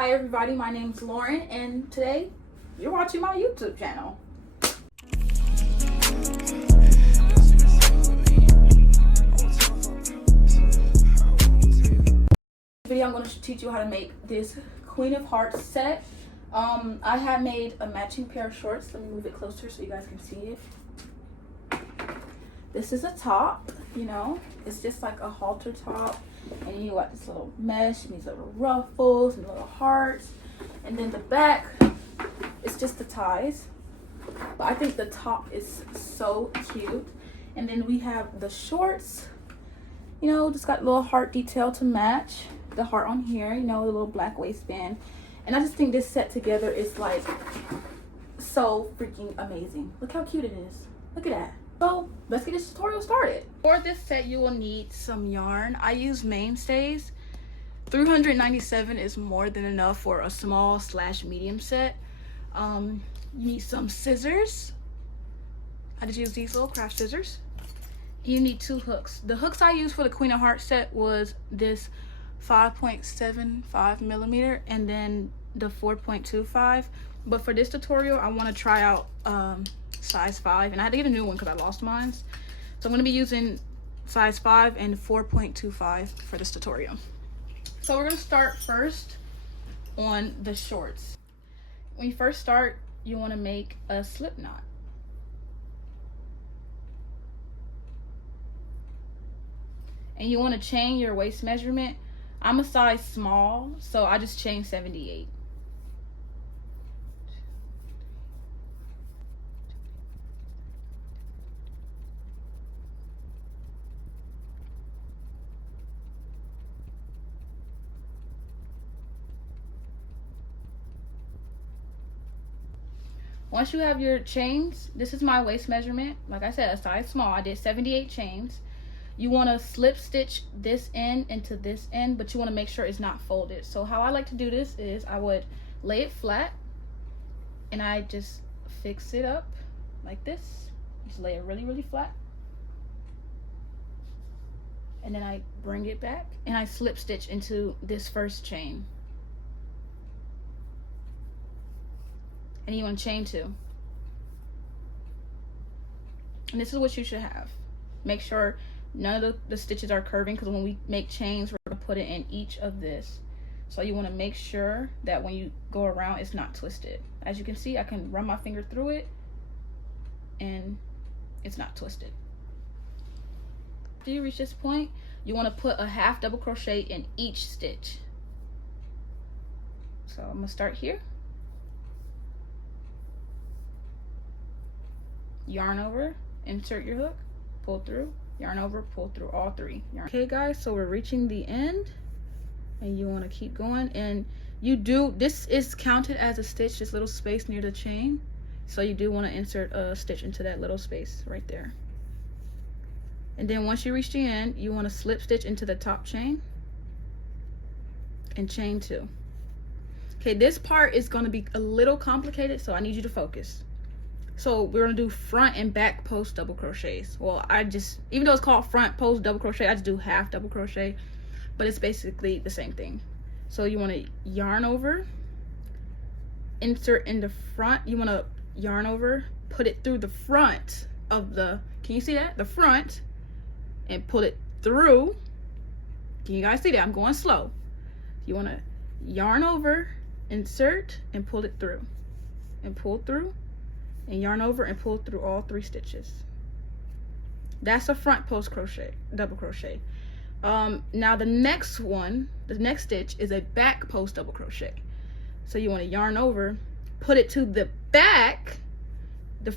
Hi everybody, my name's Lauren and today you're watching my YouTube channel. Video I'm going to teach you how to make this Queen of Hearts set. I have made a matching pair of shorts. Let me move it closer so you guys can see it. This is a top, you know, it's just like a halter top, and you got this little mesh and these little ruffles and little hearts, and then the back it's just the ties, but I think the top is so cute. And then we have the shorts, you know, just got a little heart detail to match the heart on here, you know, the little black waistband. And I just think this set together is like so freaking amazing. Look how cute it is. Look at that. So let's get this tutorial started. For this set you will need some yarn. I use Mainstays. 397 is more than enough for a small / medium set. You need some scissors. I just use these little craft scissors. You need 2 hooks. The hooks I used for the Queen of Hearts set was this 5.75 millimeter and then the 4.25. But for this tutorial I want to try out size 5, and I had to get a new one because I lost mine. So I'm going to be using size 5 and 4.25 for this tutorial. So we're going to start first on the shorts. When you first start, you want to make a slip knot. And you want to chain your waist measurement. I'm a size small, so I just chain 78. Once you have your chains, this is my waist measurement. Like I said, a size small. I did 78 chains. You want to slip stitch this end into this end, but you want to make sure it's not folded. So how I like to do this is I would lay it flat and I just fix it up like this. Just lay it really flat. And then I bring it back and I slip stitch into this first chain. And you want to chain 2. And this is what you should have. Make sure none of the stitches are curving, because when we make chains we're going to put it in each of this. So you want to make sure that when you go around it's not twisted. As you can see, I can run my finger through it and it's not twisted. After you reach this point, you want to put a half double crochet in each stitch. So I'm going to start here. Yarn over, insert your hook, pull through, yarn over, pull through, all 3. Okay guys, so we're reaching the end and you want to keep going, and you do, this is counted as a stitch, this little space near the chain, so you do want to insert a stitch into that little space right there. And then once you reach the end, you want to slip stitch into the top chain and chain 2. Okay, this part is going to be a little complicated, so I need you to focus. So we're gonna do front and back post double crochets. Well, I just, even though it's called front post double crochet, I just do half double crochet, but it's basically the same thing. So you want to yarn over, insert in the front. You want to yarn over, put it through the front of the, can you see that? The front, and pull it through. Can you guys see that? I'm going slow. You want to yarn over, insert, and pull it through, and pull through, and yarn over and pull through all 3 stitches. That's a front post crochet, double crochet. Now the next one, the next stitch is a back post double crochet. So you want to yarn over, put it to the back.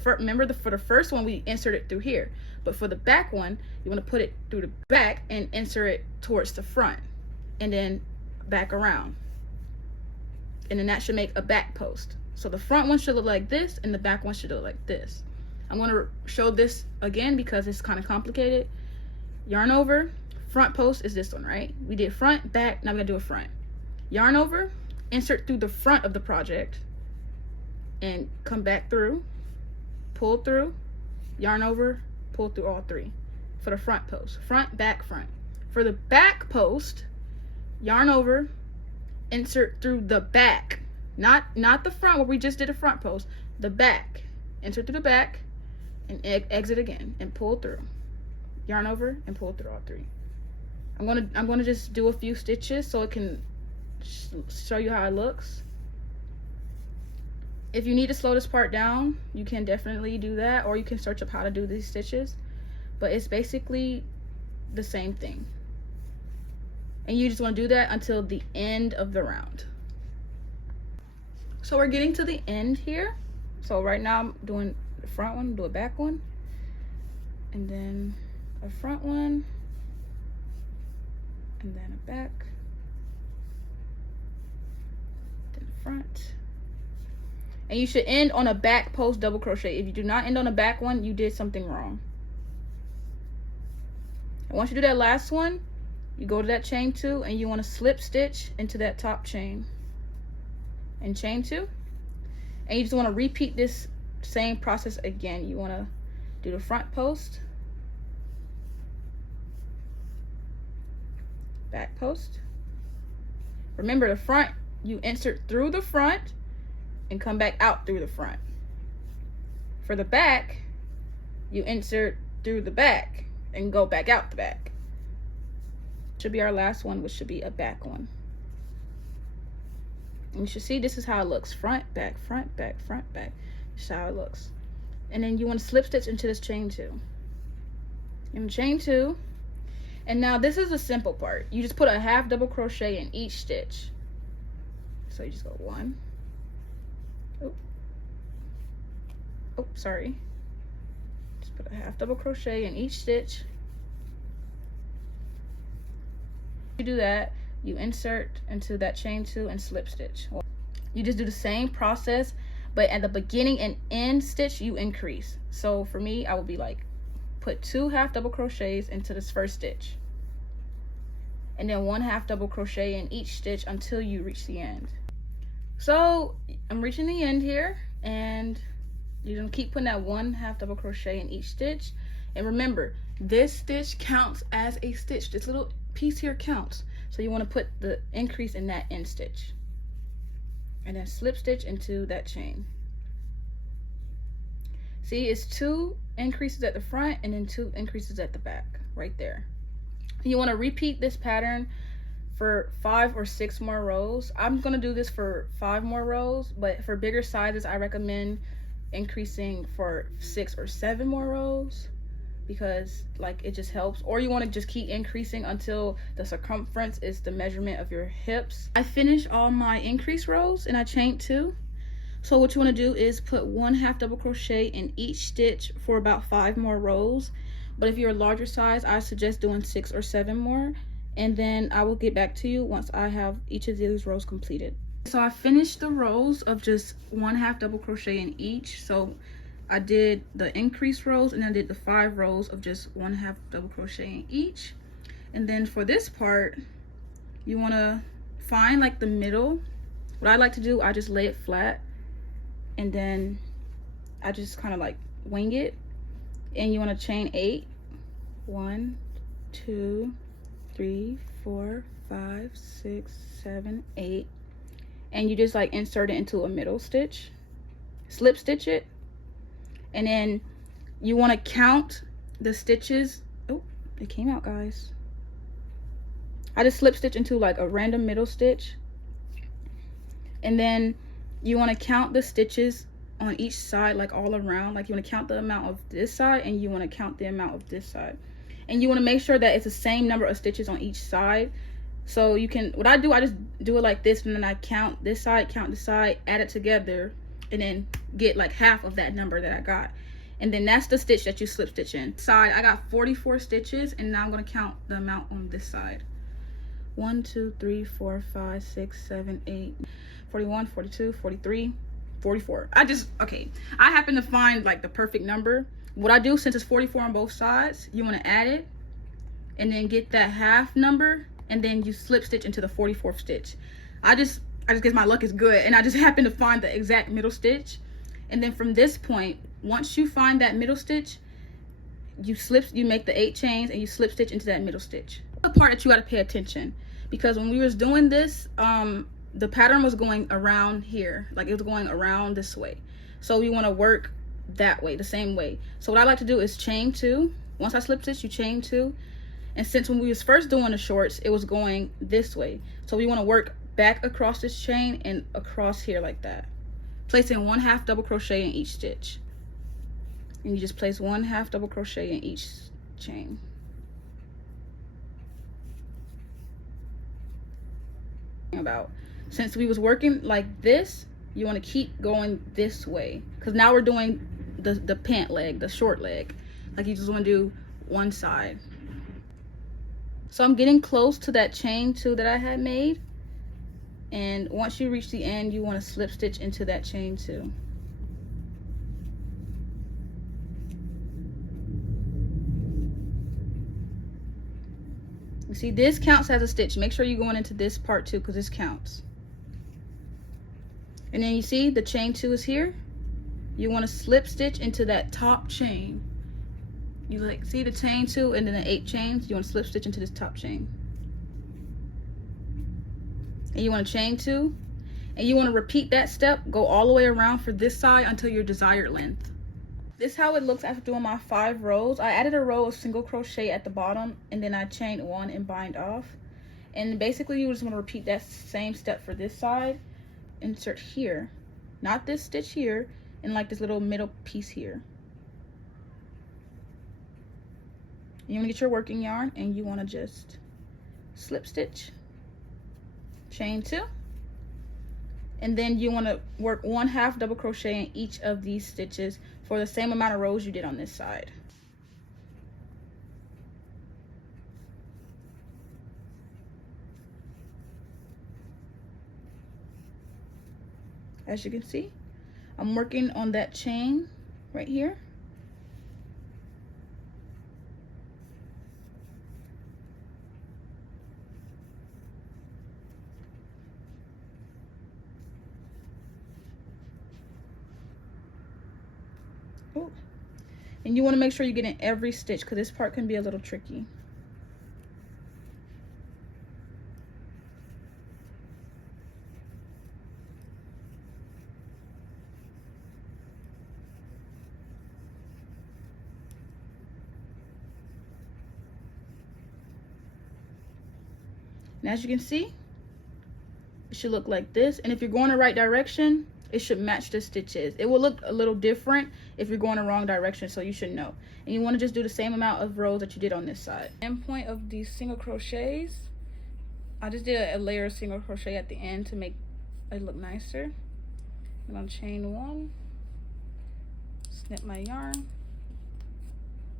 Remember for the first one we inserted through here, but for the back one you want to put it through the back and insert it towards the front, and then back around, and then that should make a back post. So the front one should look like this and the back one should look like this. I'm going to show this again because it's kind of complicated. Yarn over, front post is this one, right? We did front, back, now we're going to do a front. Yarn over, insert through the front of the project and come back through, pull through, yarn over, pull through all 3 for the front post. Front, back, front. For the back post, yarn over, insert through the back, not the front where we just did a front post, the back. Insert through the back and exit again and pull through. Yarn over and pull through all 3. I'm gonna just do a few stitches so it can show you how it looks. If you need to slow this part down, you can definitely do that, or you can search up how to do these stitches, but it's basically the same thing. And you just want to do that until the end of the round. So we're getting to the end here. So right now I'm doing the front one, do a back one, and then a front one, and then a back, then a front. And you should end on a back post double crochet. If you do not end on a back one, you did something wrong. And once you do that last one, you go to that chain 2 and you want to slip stitch into that top chain and chain 2, and you just want to repeat this same process again. You want to do the front post, back post. Remember, the front, you insert through the front and come back out through the front. For the back, you insert through the back and go back out the back. Should be our last one, which should be a back one. And you should see this is how it looks: front, back, front, back, front, back. This is how it looks. And then you want to slip stitch into this chain 2. And chain 2. And now this is the simple part. You just put a half double crochet in each stitch. So you just go 1. Oh, sorry. Just put a half double crochet in each stitch. You do that, you insert into that chain 2 and slip stitch. You just do the same process, but at the beginning and end stitch you increase. So for me, I would be like, put 2 half double crochets into this first stitch, and then 1 half double crochet in each stitch until you reach the end. So I'm reaching the end here, and you're gonna keep putting that 1 half double crochet in each stitch. And remember, this stitch counts as a stitch. This little piece here counts. So you want to put the increase in that end stitch, and then slip stitch into that chain. See, it's 2 increases at the front and then 2 increases at the back right there. You want to repeat this pattern for 5 or 6 more rows. I'm going to do this for 5 more rows, but for bigger sizes I recommend increasing for 6 or 7 more rows, because like it just helps. Or you want to just keep increasing until the circumference is the measurement of your hips. I finished all my increase rows and I chained 2. So what you want to do is put 1 half double crochet in each stitch for about 5 more rows. But if you're a larger size, I suggest doing 6 or 7 more, and then I will get back to you once I have each of these rows completed. So I finished the rows of just 1 half double crochet in each. So I did the increase rows and then I did the 5 rows of just 1 half double crochet in each. And then for this part, you want to find like the middle. What I like to do, I just lay it flat and then I just kind of like wing it. And you want to chain 8. 1, 2, 3, 4, 5, 6, 7, 8. And you just like insert it into a middle stitch, slip stitch it, and then you want to count the stitches. Oh, it came out, guys. I just slip stitch into like a random middle stitch, and then you want to count the stitches on each side, like all around. Like you want to count the amount of this side and you want to count the amount of this side, and you want to make sure that it's the same number of stitches on each side. So you can, what I do, I just do it like this, and then I count this side, add it together, and then get like half of that number that I got. And then that's the stitch that you slip stitch in. Side, I got 44 stitches, and now I'm going to count the amount on this side. 1, 2, 3, 4, 5, 6, 7, 8, 41, 42, 43, 44. Okay, I happen to find like the perfect number. What I do, since it's 44 on both sides, you want to add it and then get that half number, and then you slip stitch into the 44th stitch. I just guess my luck is good, and I just happen to find the exact middle stitch. And then from this point, once you find that middle stitch, you make the 8 chains and you slip stitch into that middle stitch. The part that you got to pay attention, because when we was doing this, the pattern was going around here, like it was going around this way. So we want to work that way, the same way. So what I like to do is chain 2. Once I slip stitch, you chain 2. And since when we was first doing the shorts, it was going this way, so we want to work back across this chain and across here like that, placing 1/2 double crochet in each stitch. And you just place 1/2 double crochet in each chain. About since we was working like this, you want to keep going this way, because now we're doing the pant leg, the short leg. Like you just want to do one side. So I'm getting close to that chain 2 that I had made, and once you reach the end, you want to slip stitch into that chain 2. You see, this counts as a stitch. Make sure you're going into this part too, because this counts. And then you see the chain 2 is here. You want to slip stitch into that top chain. You like see the chain 2 and then the 8 chains. You want to slip stitch into this top chain, and you want to chain 2, and you want to repeat that step, go all the way around for this side until your desired length. This is how it looks after doing my 5 rows. I added a row of single crochet at the bottom, and then I chained 1 and bind off. And basically you just want to repeat that same step for this side. Insert here, not this stitch here, and like this little middle piece here. You want to get your working yarn, and you want to just slip stitch, chain 2, and then you want to work 1/2 double crochet in each of these stitches for the same amount of rows you did on this side. As you can see, I'm working on that chain right here. Ooh. And you want to make sure you get in every stitch, because this part can be a little tricky. And as you can see, it should look like this. And if you're going the right direction, it should match the stitches. It will look a little different if you're going the wrong direction, so you should know. And you want to just do the same amount of rows that you did on this side. End point of these single crochets, I just did a layer of single crochet at the end to make it look nicer. I'm going to chain 1, snip my yarn,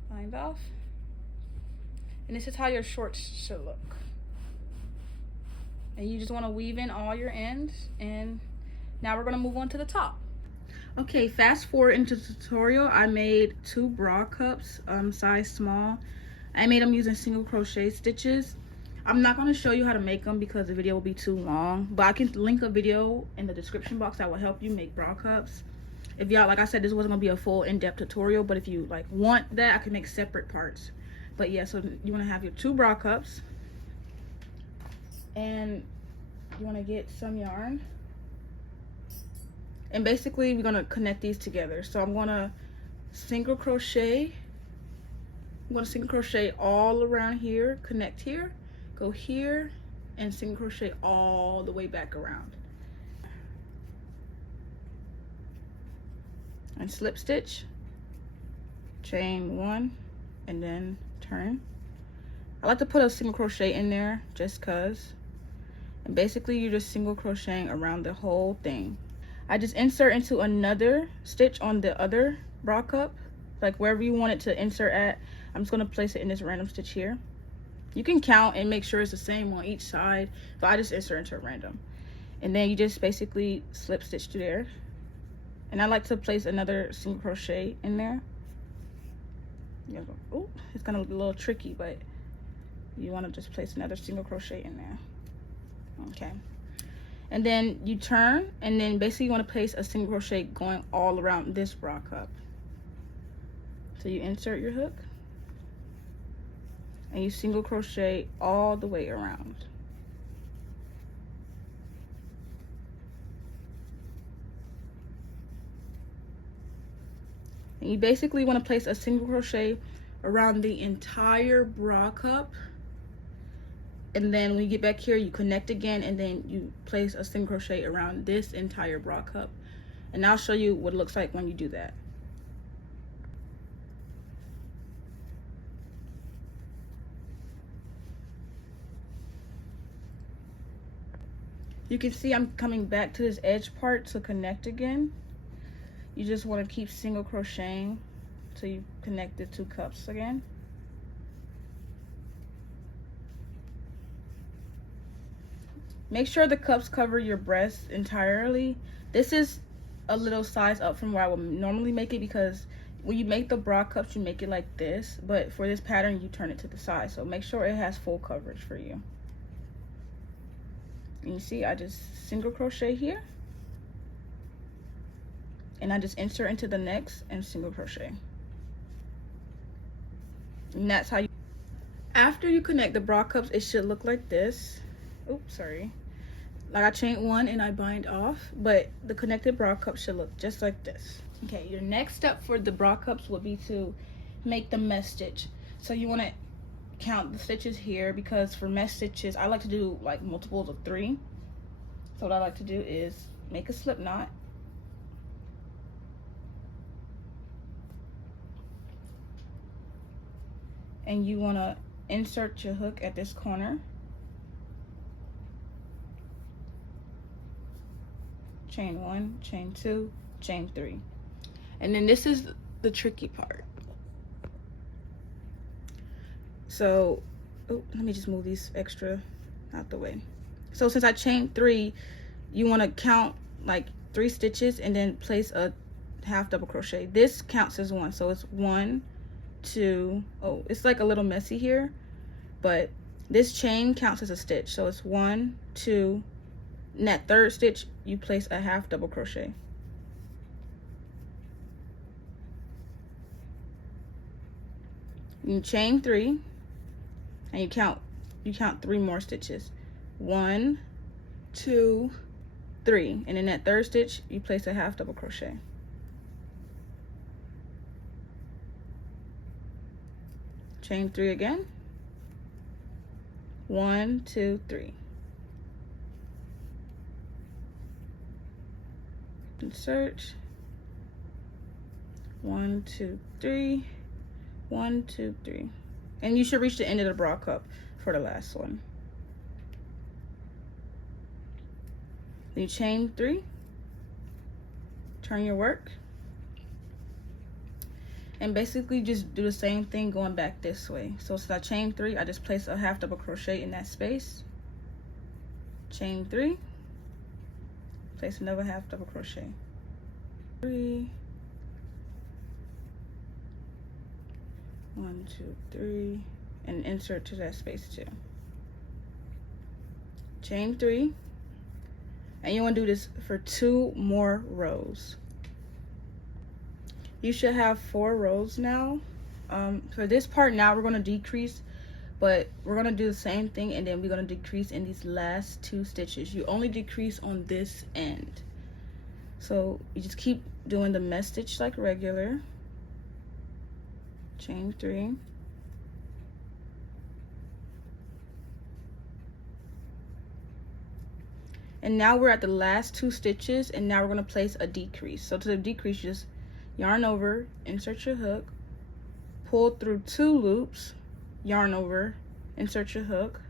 bind off, and this is how your shorts should look. And you just want to weave in all your ends, and now we're going to move on to the top. Okay, fast forward into the tutorial. I made 2 bra cups, size small. I made them using single crochet stitches. I'm not going to show you how to make them because the video will be too long, but I can link a video in the description box that will help you make bra cups. If y'all, like I said, this wasn't going to be a full in-depth tutorial, but if you like want that, I can make separate parts. But yeah, so you want to have your 2 bra cups, and you want to get some yarn, and basically we're going to connect these together. So I'm going to single crochet. I'm going to single crochet all around here, connect here, go here, and single crochet all the way back around, and slip stitch, chain 1, and then turn. I like to put a single crochet in there just cause. And basically you're just single crocheting around the whole thing. I just insert into another stitch on the other bra cup, like wherever you want it to insert at. I'm just going to place it in this random stitch here. You can count and make sure it's the same on each side, but I just insert into a random. And then you just basically slip stitch through there. And I like to place another single crochet in there. Oh, it's gonna look a little tricky, but you want to just place another single crochet in there. Okay, and then you turn, and then basically you want to place a single crochet going all around this bra cup. So you insert your hook and you single crochet all the way around. And you basically want to place a single crochet around the entire bra cup, and then when you get back here you connect again, and then you place a single crochet around this entire bra cup. And I'll show you what it looks like when you do that. You can see I'm coming back to this edge part to connect again. You just want to keep single crocheting till you connect the two cups again. Make sure the cups cover your breast entirely. This is a little size up from where I would normally make it, because when you make the bra cups you make it like this, but for this pattern you turn it to the side, so make sure it has full coverage for you. And you see I just single crochet here, and I just insert into the next and single crochet. And that's how you, after you connect the bra cups, it should look like this. Oops, sorry. Like I chain one and I bind off, but the connected bra cup should look just like this. Okay, your next step for the bra cups would be to make the mesh stitch. So you want to count the stitches here, because for mesh stitches I like to do like multiples of 3. So what I like to do is make a slip knot, and you want to insert your hook at this corner, chain 1, chain 2, chain 3. And then this is the tricky part. So let me just move these extra out the way. So since I chained 3, you want to count like 3 stitches and then place a half double crochet. This counts as 1, so it's 1, 2. Oh, it's like a little messy here, but this chain counts as a stitch, so it's 1, 2. In that third stitch you place a half double crochet. You chain 3 and you count 3 more stitches. 1, 2, 3, and in that third stitch you place a half double crochet. Chain 3 again. 1, 2, 3. Insert. 1, 2, 3. 1, 2, 3. And you should reach the end of the bra cup for the last one. Then you chain 3, turn your work, and basically just do the same thing going back this way. So since I chain 3, I just place a half double crochet in that space, chain 3, place another half double crochet, 3, 1, 2, 3, and insert to that space too. Chain 3, and you want to do this for 2 more rows. You should have 4 rows now. For this part now we're going to decrease, but we're going to do the same thing, and then we're going to decrease in these last 2 stitches. You only decrease on this end, so you just keep doing the mesh stitch like regular. Chain 3, and now we're at the last 2 stitches, and now we're going to place a decrease. So to the decrease, you just yarn over, insert your hook, pull through 2 loops, yarn over, insert your hook,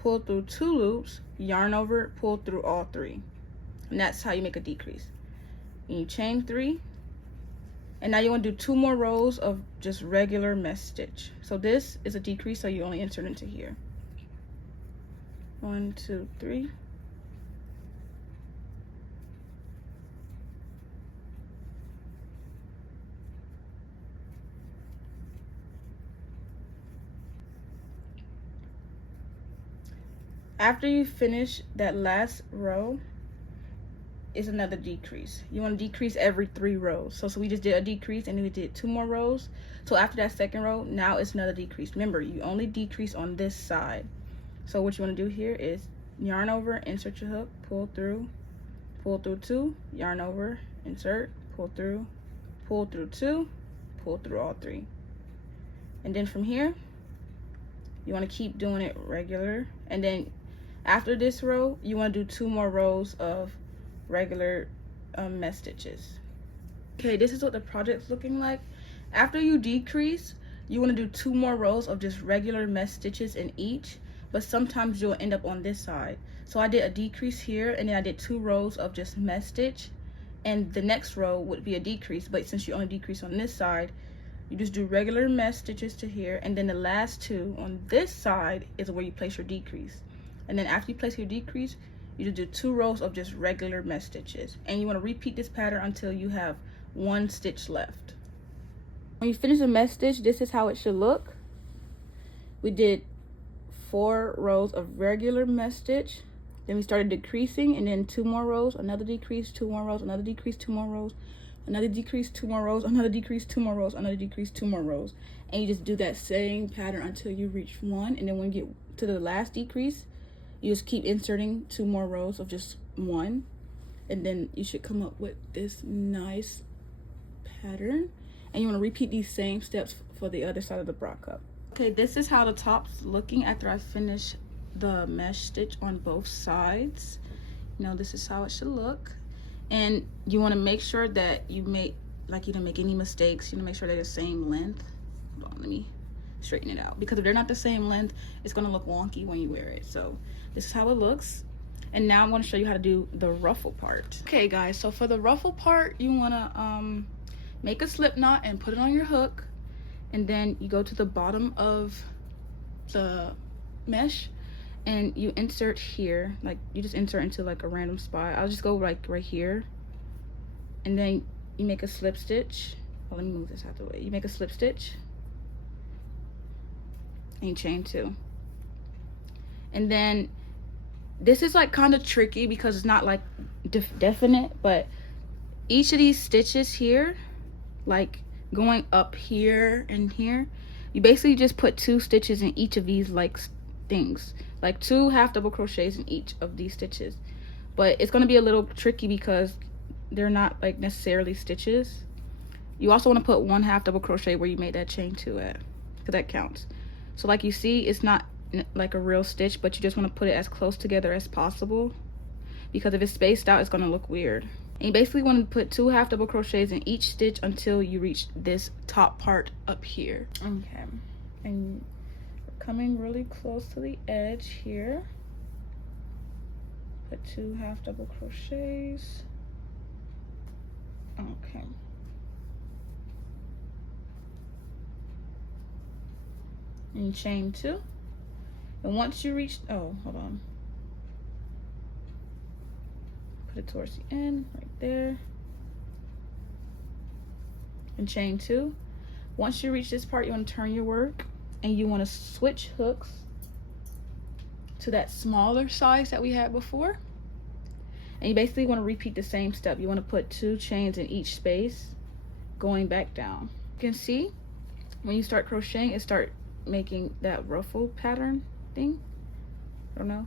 pull through 2 loops, yarn over, pull through all 3, and that's how you make a decrease. And you chain 3, and now you want to do 2 more rows of just regular mesh stitch. So this is a decrease, so you only insert into here. 1, 2, 3. After you finish that last row is another decrease. You want to decrease every 3 rows. So we just did a decrease, and then we did 2 more rows. So after that second row, now it's another decrease. Remember, you only decrease on this side. So what you want to do here is yarn over, insert your hook, pull through 2, yarn over, insert, pull through 2, pull through all 3. And then from here, you want to keep doing it regular. And then after this row, you want to do 2 more rows of regular mesh stitches. Okay, this is what the project's looking like. After you decrease, you want to do 2 more rows of just regular mesh stitches in each, but sometimes you'll end up on this side. So I did a decrease here, and then I did 2 rows of just mesh stitch, and the next row would be a decrease, but since you only decrease on this side, you just do regular mesh stitches to here, and then the last 2 on this side is where you place your decrease. And then after you place your decrease, you just do 2 rows of just regular mesh stitches, and you want to repeat this pattern until you have 1 stitch left. When you finish the mesh stitch, this is how it should look. We did 4 rows of regular mesh stitch, then we started decreasing, and then 2 more rows, another decrease, 2 more rows, another decrease, 2 more rows, another decrease, 2 more rows, another decrease, 2 more rows, another decrease, 2 more rows. And you just do that same pattern until you reach 1, and then when you get to the last decrease, you just keep inserting 2 more rows of just 1, and then you should come up with this nice pattern. And you want to repeat these same steps for the other side of the bra cup. Okay, this is how the top's looking after I finish the mesh stitch on both sides. You know, this is how it should look. And you want to make sure that you make, like, you don't make any mistakes. You want to make sure they're the same length. Hold on, let me straighten it out, because if they're not the same length, it's going to look wonky when you wear it. So this is how it looks. And now I'm going to show you how to do the ruffle part. Okay guys, so for the ruffle part, you want to make a slip knot and put it on your hook, and then you go to the bottom of the mesh and you insert here. Like, you just insert into like a random spot. I'll just go like right here, and then you make a slip stitch. Oh, let me move this out the way. You make a slip stitch and you chain 2, and then this is like kind of tricky because it's not like definite, but each of these stitches here, like going up here and here, you basically just put 2 stitches in each of these like things, like 2 half double crochets in each of these stitches. But it's going to be a little tricky because they're not like necessarily stitches. You also want to put 1 half double crochet where you made that chain 2 at, because that counts. So like you see, it's not like a real stitch, but you just want to put it as close together as possible, because if it's spaced out, it's going to look weird. And you basically want to put 2 half double crochets in each stitch until you reach this top part up here. Okay, and we're coming really close to the edge here. Put 2 half double crochets. Okay. And you chain 2. And once you reach, oh, hold on. Put it towards the end, right there. And chain 2. Once you reach this part, you want to turn your work, and you want to switch hooks to that smaller size that we had before. And you basically want to repeat the same step. You want to put 2 chains in each space, going back down. You can see when you start crocheting, it start making that ruffle pattern thing. I don't know.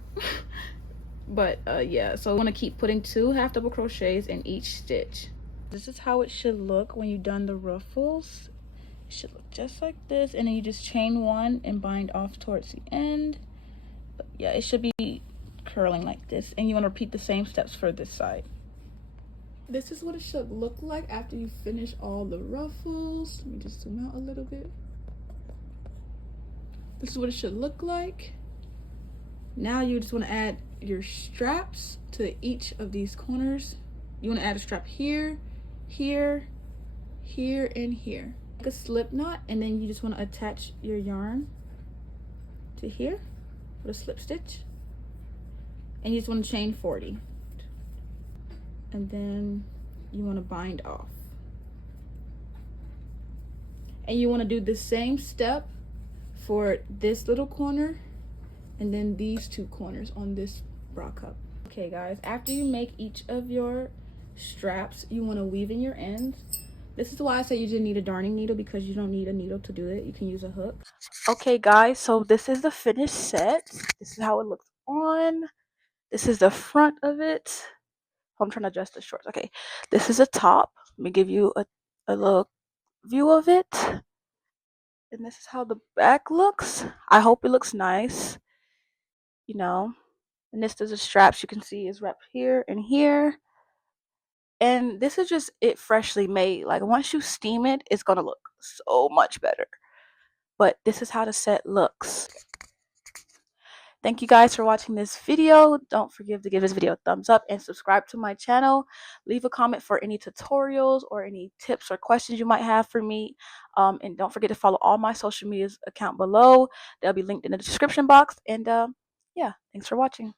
But yeah, so I want to keep putting 2 half double crochets in each stitch. This is how it should look when you've done the ruffles. It should look just like this, and then you just chain 1 and bind off towards the end. But yeah, it should be curling like this, and you want to repeat the same steps for this side. This is what it should look like after you finish all the ruffles. Let me just zoom out a little bit. This is what it should look like. Now you just want to add your straps to each of these corners. You want to add a strap here, here, here, and here. Make a slip knot, and then you just want to attach your yarn to here with a slip stitch, and you just want to chain 40, and then you want to bind off, and you want to do the same step for this little corner and then these 2 corners on this bra cup. Okay guys, after you make each of your straps, you want to weave in your ends. This is why I say you didn't need a darning needle, because you don't need a needle to do it. You can use a hook. Okay guys, so this is the finished set. This is how it looks on. This is the front of it. I'm trying to adjust the shorts. Okay, this is the top. Let me give you a little view of it. And this is how the back looks. I hope it looks nice. You know, and this is the straps you can see is wrapped here and here. And this is just it freshly made. Like once you steam it, it's gonna look so much better. But this is how the set looks. Thank you guys for watching this video. Don't forget to give this video a thumbs up and subscribe to my channel. Leave a comment for any tutorials or any tips or questions you might have for me. And don't forget to follow all my social medias account below. They'll be linked in the description box. And yeah, thanks for watching.